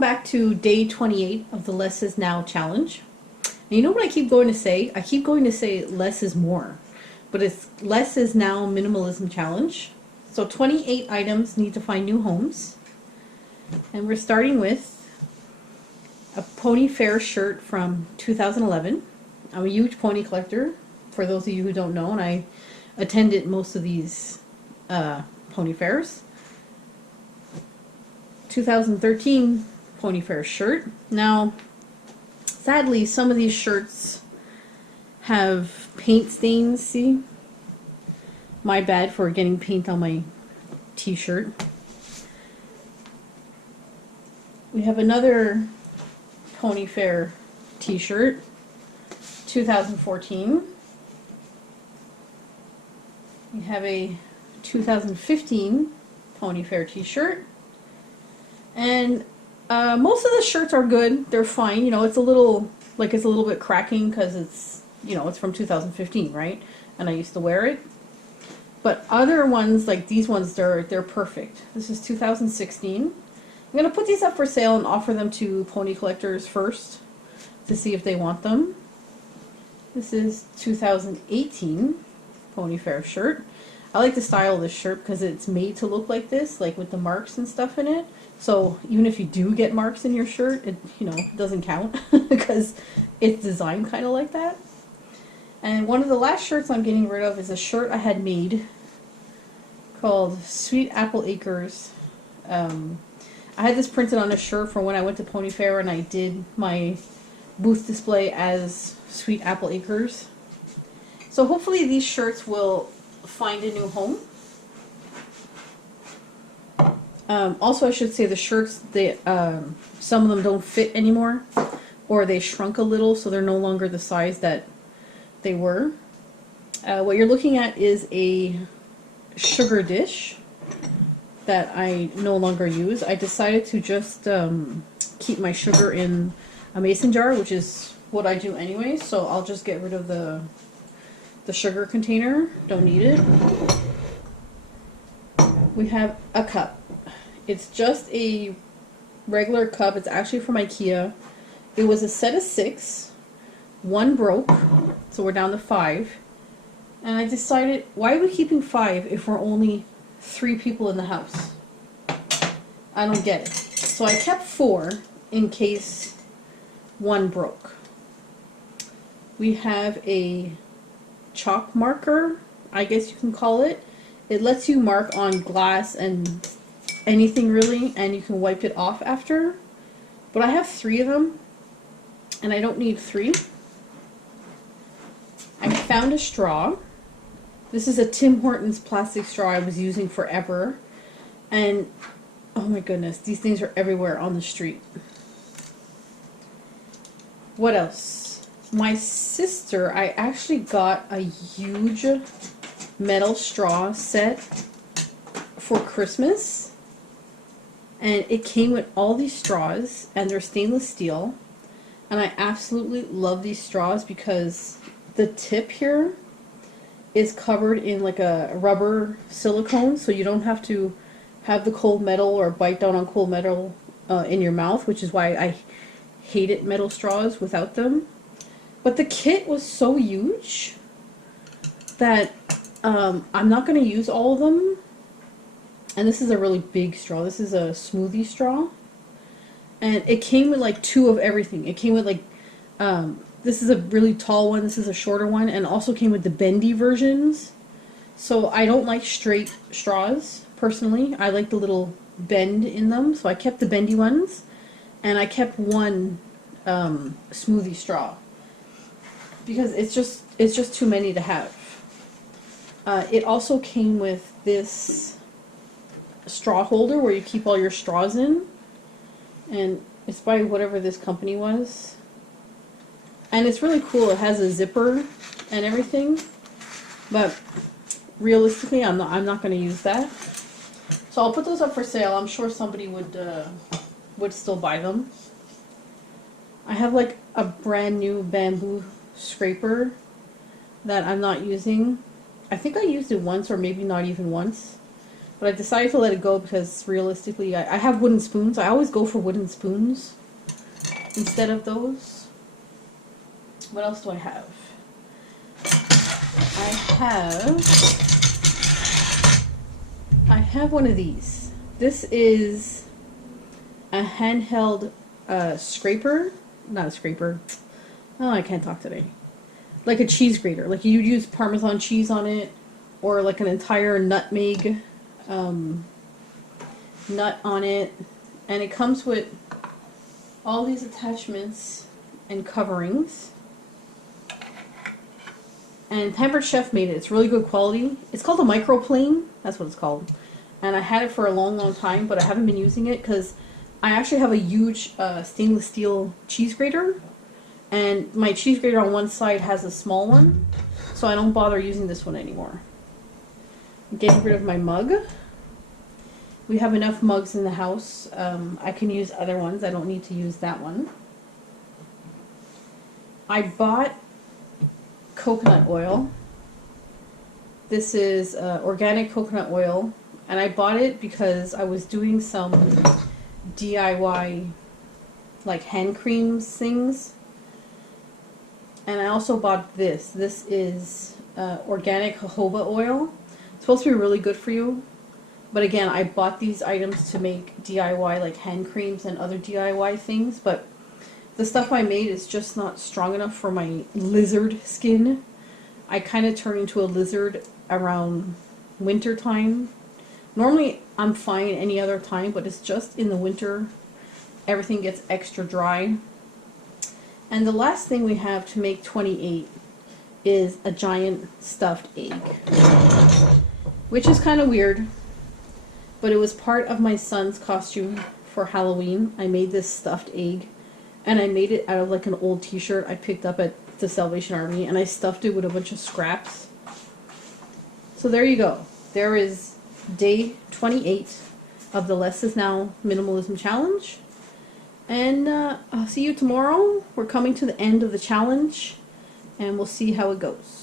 Welcome back to day 28 of the Less is Now challenge. And you know what I keep going to say? I keep going to say less is more, but it's Less is Now minimalism challenge. So 28 items need to find new homes. And we're starting with a Pony Fair shirt from 2011. I'm a huge pony collector, for those of you who don't know, and I attended most of these pony fairs. 2013 Pony Fair shirt. Now, sadly, some of these shirts have paint stains, see? My bad for getting paint on my t-shirt. We have another Pony Fair t-shirt, 2014. We have a 2015 Pony Fair t-shirt. And most of the shirts are good. They're fine. You know, it's a little bit cracking because it's, you know, it's from 2015, right? And I used to wear it. But other ones, like these ones, they're perfect. This is 2016. I'm going to put these up for sale and offer them to pony collectors first to see if they want them. This is 2018 Pony Fair shirt. I like the style of this shirt because it's made to look like this, like with the marks and stuff in it. So even if you do get marks in your shirt, it, you know, doesn't count because it's designed kind of like that. And one of the last shirts I'm getting rid of is a shirt I had made called Sweet Apple Acres. I had this printed on a shirt from when I went to Pony Fair and I did my booth display as Sweet Apple Acres. So hopefully these shirts will find a new home. Also, I should say the shirts, some of them don't fit anymore, or they shrunk a little, so they're no longer the size that they were. What you're looking at is a sugar dish that I no longer use. I decided to just keep my sugar in a mason jar, which is what I do anyway, so I'll just get rid of the sugar container. Don't need it. We have a cup. It's just a regular cup. It's actually from IKEA. It was a set of 6. 1 broke, so we're down to 5. And I decided, why are we keeping 5 if we're only 3 people in the house? I don't get it. So I kept 4 in case 1 broke. We have a chalk marker, I guess you can call it. It lets you mark on glass and anything really, and you can wipe it off after. But I have 3 of them, and I don't need 3. I found a straw. This is a Tim Hortons plastic straw I was using forever, and oh my goodness, these things are everywhere on the street. What else? My sister, I actually got a huge metal straw set for Christmas. And it came with all these straws, and they're stainless steel. And I absolutely love these straws because the tip here is covered in like a rubber silicone, so you don't have to have the cold metal or bite down on cold metal in your mouth, which is why I hated metal straws without them. But the kit was so huge that I'm not going to use all of them. And this is a really big straw. This is a smoothie straw. And it came with like 2 of everything. It came with like, this is a really tall one, this is a shorter one, and also came with the bendy versions. So I don't like straight straws, personally. I like the little bend in them, so I kept the bendy ones. And I kept 1 smoothie straw. Because it's just too many to have. It also came with this straw holder where you keep all your straws in, and it's by whatever this company was, and it's really cool. It has a zipper and everything, but realistically I'm not going to use that, so I'll put those up for sale. I'm sure somebody would still buy them. I have like a brand new bamboo scraper that I'm not using. I think I used it once, or maybe not even once. But I decided to let it go because realistically, I have wooden spoons. I always go for wooden spoons instead of those. What else do I have? I have one of these. This is a handheld scraper. Not a scraper. Oh, I can't talk today. Like a cheese grater. Like you'd use Parmesan cheese on it, or like an entire nutmeg nut on it. And it comes with all these attachments and coverings. And Pampered Chef made it. It's really good quality. It's called a microplane. That's what it's called. And I had it for a long, long time, but I haven't been using it because I actually have a huge stainless steel cheese grater. And my cheese grater on one side has a small one, so I don't bother using this one anymore. I'm getting rid of my mug. We have enough mugs in the house. I can use other ones. I don't need to use that one. I bought coconut oil. This is organic coconut oil, and I bought it because I was doing some DIY like hand creams things. And I also bought this. This is organic jojoba oil. It's supposed to be really good for you. But again, I bought these items to make DIY like hand creams and other DIY things. But the stuff I made is just not strong enough for my lizard skin. I kind of turn into a lizard around winter time. Normally I'm fine any other time, but it's just in the winter everything gets extra dry. And the last thing we have to make 28 is a giant stuffed egg, which is kind of weird, but it was part of my son's costume for Halloween. I made this stuffed egg, and I made it out of like an old t-shirt I picked up at the Salvation Army, and I stuffed it with a bunch of scraps. So there you go. There is day 28 of the Less Is Now Minimalism Challenge. And I'll see you tomorrow. We're coming to the end of the challenge, and we'll see how it goes.